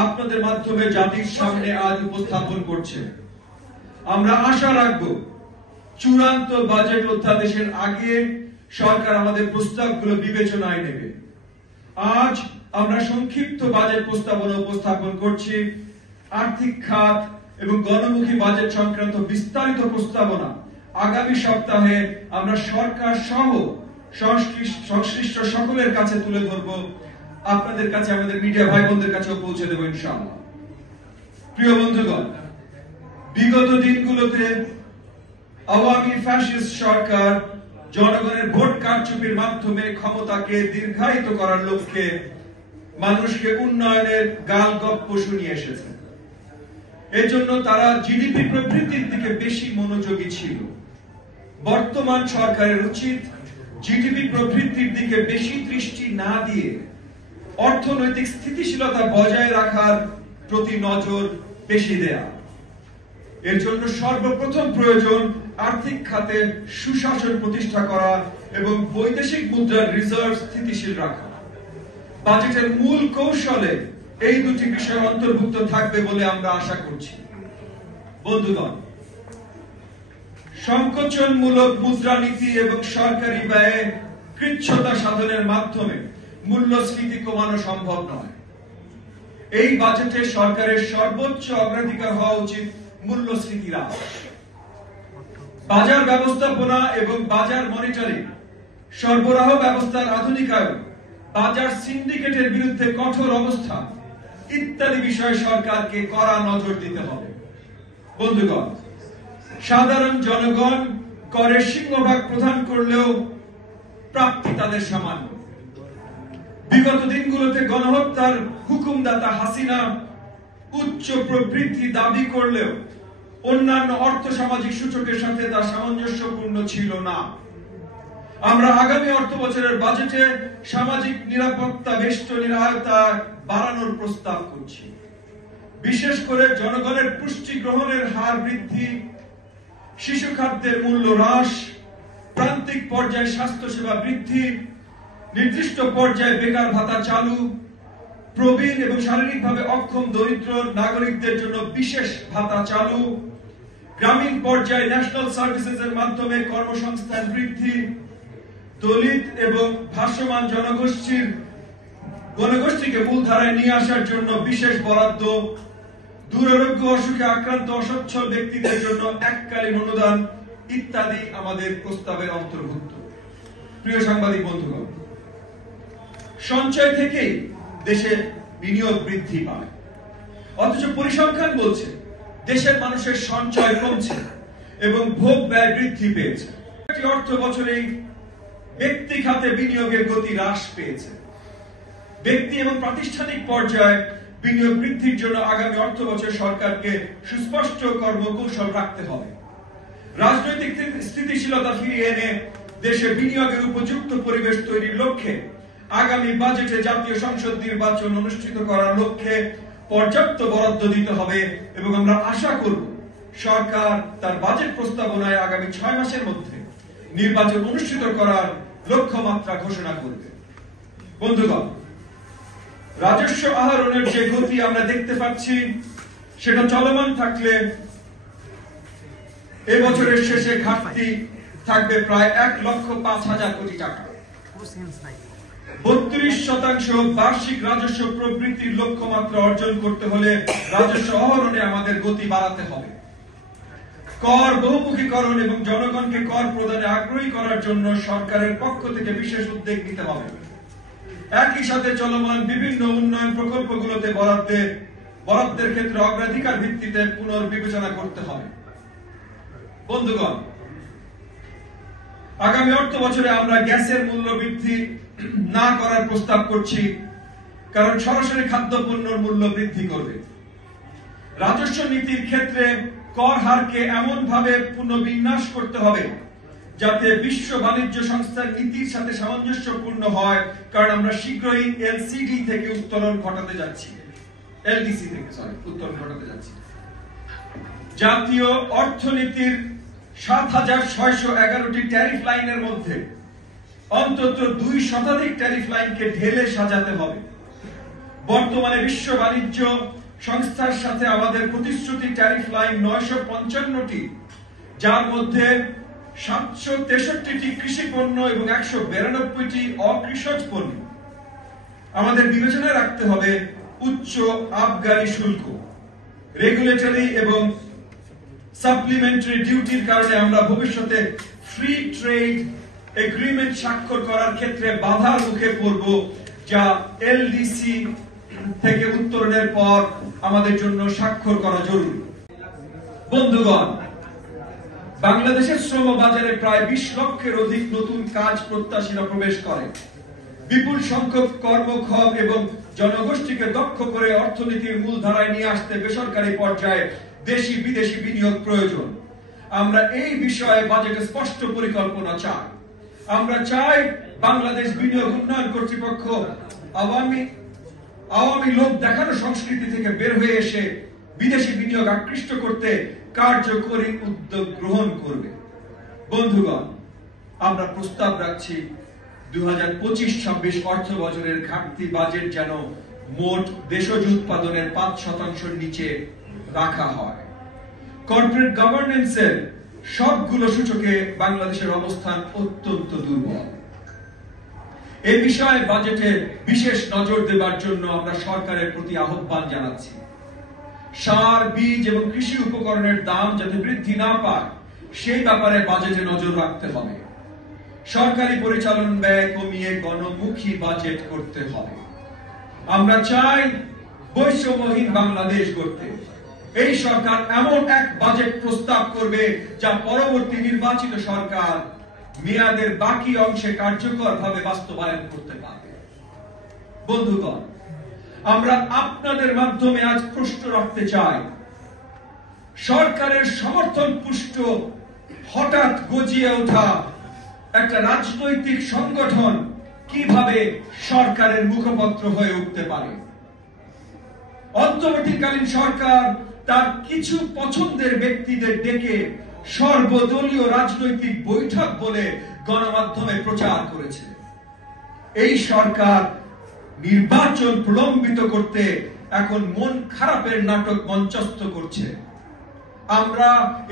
আপনাদের মাধ্যমে জাতির সামনে আজ উপস্থাপন করছে। আমরা আশা রাখব চূড়ান্ত বাজেট অধ্যাদেশের আগে সরকার আমাদের প্রস্তাবগুলো বিবেচনায় নেবে। আজ আমরা সংক্ষিপ্ত বাজেট প্রস্তাবনা উপস্থাপন করছি। আর্থিক খাত এবং গণমুখী বাজেট সংক্রান্ত বিস্তারিত প্রস্তাবনা আগামী সপ্তাহে আমরা সরকার সহ সংশ্লিষ্ট সকলের কাছে তুলে ধরব। আপনাদের কাছে, আমাদের মিডিয়া ভাই বোনদের কাছেও পৌঁছে দেব ইনশাআল্লাহ। প্রিয় বন্ধুগণ, বিগত দিনগুলোতে আওয়ামী ফ্যাসিস্ট সরকার জনগণের ভোট কারচুপির মাধ্যমে ক্ষমতাকে দীর্ঘায়িত করার লক্ষ্যে মানুষকে উন্নয়নের গালগপ্প শুনিয়ে এসেছে। এজন্য তারা জিডিপি প্রবৃদ্ধির দিকে বেশি মনোযোগী ছিল। বর্তমান সরকারের উচিত জিডিপি প্রবৃদ্ধির দিকে বেশি দৃষ্টি না দিয়ে অর্থনৈতিক স্থিতিশীলতা বজায় রাখার প্রতি নজর বেশি দেয়া। এর জন্য সর্বপ্রথম প্রয়োজন আর্থিক খাতে সুশাসন প্রতিষ্ঠা করা এবং বৈদেশিক মুদ্রার রিজার্ভ স্থিতিশীল রাখা। বাজেটের মূল কৌশলে এই দুটি বিষয় অন্তর্ভুক্ত থাকবে বলে আমরা আশা করছি। বন্ধুগণ, সংকোচনমূলক মুদ্রানীতি এবং সরকারি ব্যয়ে কৃচ্ছ্রতা সাধনের মাধ্যমে মূল্যস্ফীতি কমানো সম্ভব নয়। এই বাজেটে সরকারের সর্বোচ্চ অগ্রাধিকার হওয়া উচিত মূল্যস্ফীতি হ্রাস। বাজার ব্যবস্থাপনা এবং বাজার মনিটরিং, সরবরাহ ব্যবস্থার আধুনিকায়ন, বাজার সিন্ডিকেটের বিরুদ্ধে কঠোর অবস্থান ইত্যাদি বিষয়ে সরকারকে কড়া নজর দিতে হবে। বন্ধুগণ, সাধারণ জনগণ করের সিংহভাগ প্রদান করলেও প্রাপ্তি তাদের সামান্য। বিগত দিনগুলোতে গণহত্যার হুকুমদাতা হাসিনা উচ্চ প্রবৃদ্ধি দাবি করলেও অন্যান্য অর্থ সামাজিক সূচকের সাথে তা সামঞ্জস্যপূর্ণ ছিল না। আমরা আগামী অর্থ বছরের বাজেটে সামাজিক নিরাপত্তা বেষ্টনীর আওতায় বাড়ানোর প্রস্তাব করছি। বিশেষ করে জনগণের পুষ্টি গ্রহণের হার বৃদ্ধি, শিশু খাদ্যের মূল্য হ্রাস, প্রান্তিক পর্যায়ে স্বাস্থ্যসেবা বৃদ্ধি, নির্দিষ্ট পর্যায়ে বেকার ভাতা চালু, প্রবীণ এবং শারীরিকভাবে অক্ষম দরিদ্র নাগরিকদের জন্য বিশেষ ভাতা চালু, গ্রামীণ পর্যায়ে ন্যাশনাল সার্ভিসেসের মাধ্যমে কর্মসংস্থান বৃদ্ধি, দলিত এবং ভাসমান জনগোষ্ঠীকে মূলধারায় নিয়ে আসার জন্য বিশেষ বরাদ্দ, দুরারোগ্য অসুখে আক্রান্ত অসচ্ছল ব্যক্তিদের জন্য এককালীন অনুদান ইত্যাদি আমাদের প্রস্তাবের অন্তর্ভুক্ত। প্রিয় সাংবাদিক বন্ধুগণ, সঞ্চয় থেকেই দেশে বিনিয়োগ বৃদ্ধি পায়, অথচ পরিসংখ্যান বলছে দেশের মানুষের সঞ্চয় কমছে এবং ভোগ ব্যয় বৃদ্ধি পেয়েছে। অর্থ বছরেই ব্যক্তি খাতে বিনিয়োগের গতি হ্রাস পেয়েছে। ব্যক্তি এবং প্রাতিষ্ঠানিক পর্যায়ে বিনিয়োগ বৃদ্ধির জন্য আগামী অর্থ বছর সরকারকে সুস্পষ্ট কর্মকৌশল রাখতে হবে। রাজনৈতিক স্থিতিশীলতা ফিরিয়ে এনে দেশে বিনিয়োগের উপযুক্ত পরিবেশ তৈরির লক্ষ্যে আগামী বাজেটে জাতীয় সংসদ নির্বাচন অনুষ্ঠিত করার লক্ষ্যে পর্যাপ্ত বরাদ্দ দিতে হবে এবং আমরা আশা করব সরকার তার বাজেট প্রস্তাবনায় আগামী 6 মাসের মধ্যে নির্বাচন অনুষ্ঠিত করার লক্ষ্যমাত্রা ঘোষণা করবে। বন্ধুগণ, রাজস্ব আহরণের যে গতি আমরা দেখতে পাচ্ছি সেটা চলমান থাকলে এবছরের শেষে ঘাটতি থাকবে প্রায় 1,05,000 কোটি টাকা। 32% বার্ষিক রাজস্ব প্রবৃদ্ধির লক্ষ্যমাত্রা অর্জন করতে হলে রাজস্ব আহরণে আমাদের গতি বাড়াতে হবে। কর বহুমুখীকরণ এবং জনগণকে কর প্রদানে আগ্রহী করার জন্য সরকারের পক্ষ থেকে বিশেষ উদ্যোগ নিতে হবে। একই সাথে চলমান বিভিন্ন উন্নয়ন প্রকল্পগুলোতে বরাদ্দের ক্ষেত্রে অগ্রাধিকার ভিত্তিতে পুনর্বিবেচনা করতে হবে। বন্ধুগণ, আগামী অর্থ বছরে আমরা গ্যাসের মূল্য বৃদ্ধি না করার প্রস্তাব করছি, কারণ সরাসরি খাদ্যপণ্যের মূল্য বৃদ্ধি করবে। রাজস্ব নীতির ক্ষেত্রে কর হারকে এমন ভাবে পুনর্বিন্যাস করতে হবে যাতে বিশ্ব বাণিজ্য সংস্থার নীতির সাথে সামঞ্জস্যপূর্ণ হয়, কারণ আমরা শীঘ্রই এলসিডি থেকে উত্তরণ ঘটাতে যাচ্ছি, এলডিসি থেকে উত্তরণ ঘটাতে যাচ্ছি। জাতীয় অর্থনীতির 7,611টি ট্যারিফ লাইনের মধ্যে অন্তত 2 শতাধিক ট্যারিফ লাইনকে ঢেলে সাজাতে হবে। বর্তমানে বিশ্ব বাণিজ্য সংস্থার সাথে আমাদের প্রতিশ্রুতি ট্যারিফ লাইন 955টি, যার মধ্যে 763টি কৃষি পণ্য এবং 192টি অকৃষক পণ্য। আমাদের বিবেচনায় রাখতে হবে উচ্চ আবগারি শুল্ক, রেগুলেটরি এবং সাপ্লিমেন্টারি ডিউটির কারণে আমরা ভবিষ্যতে ফ্রি ট্রেড এগ্রিমেন্ট স্বাক্ষর করার ক্ষেত্রে বাধার মুখে পড়ব, যা এলডিসি থেকে উত্তরণের পর আমাদের জন্য স্বাক্ষর করা জরুরি। বন্ধুগণ, বাংলাদেশের শ্রম বাজারে প্রায় 20 লক্ষের অধিক নতুন কাজ প্রত্যাশীরা প্রবেশ করে। বিপুল সংখ্যক কর্মক্ষম এবং জনগোষ্ঠীকে দক্ষ করে অর্থনীতির মূলধারায় নিয়ে আসতে বেসরকারি পর্যায়ে দেশি বিদেশি বিনিয়োগ প্রয়োজন। আমরা এই বিষয়ে বাজেটে স্পষ্ট পরিকল্পনা চাই। আমরা চাই বাংলাদেশ বিনিয়োগ উন্নয়ন কর্তৃপক্ষ আওয়ামী লোক দেখানো সংস্কৃতি থেকে বের হয়ে এসে বিদেশি বিনিয়োগ আকৃষ্ট করতে কার্যকরী উদ্যোগ গ্রহণ করবে। বন্ধুগণ, আমরা প্রস্তাব রাখছি 2025-26 অর্থ বছরের ঘাটতি বাজেট যেন মোট দেশজ উৎপাদনের 5% নিচে রাখা হয়। কর্পোরেট গভর্নেন্সের সবগুলো সূচকে বাংলাদেশের অবস্থান অত্যন্ত দুর্বল। এই বিষয়ে বাজেটে বিশেষ নজর দেবার জন্য আমরা সরকারের প্রতি আহ্বান জানাচ্ছি। সার, বীজ এবং কৃষি উপকরণের দাম যাতে বৃদ্ধি না পায় সেই ব্যাপারে বাজেটে নজর রাখতে হবে। সরকারি পরিচালন ব্যয় কমিয়ে গণমুখী বাজেট করতে হবে। আমরা চাই বৈষম্যহীন বাংলাদেশ গড়তে। এই সরকার এমন এক বাজেট প্রস্তাব করবে যা পরবর্তী নির্বাচিত সরকার মেয়াদের বাকি অংশে কার্যকরভাবে বাস্তবায়ন করতে পারবে। বন্ধুগণ, আমরা আপনাদের মাধ্যমে আজ প্রশ্ন রাখতে চাই, সরকারের সমর্থন পুষ্ট হঠাৎ গজিয়ে ওঠা একটা রাজনৈতিক সংগঠন কিভাবে সরকারের মুখপত্র হয়ে উঠতে পারে? অন্তর্বর্তীকালীন সরকার তার কিছু পছন্দের ব্যক্তিদের ডেকে সর্বদলীয় রাজনৈতিক বৈঠক বলে গণমাধ্যমে প্রচার করেছে। এই সরকার নির্বাচন প্রলম্বিত করতে এখন মন খারাপের নাটক মঞ্চস্থ করছে। আমরা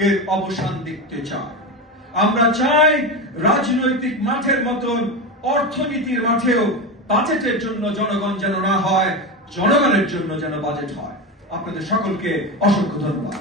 এর অবসান দেখতে চাই। আমরা চাই রাজনৈতিক মাঠের মতন অর্থনীতির মাঠেও বাজেটের জন্য জনগণ যেন না হয়, জনগণের জন্য যেন বাজেট হয়। আপনাদের সকলকে অসংখ্য ধন্যবাদ।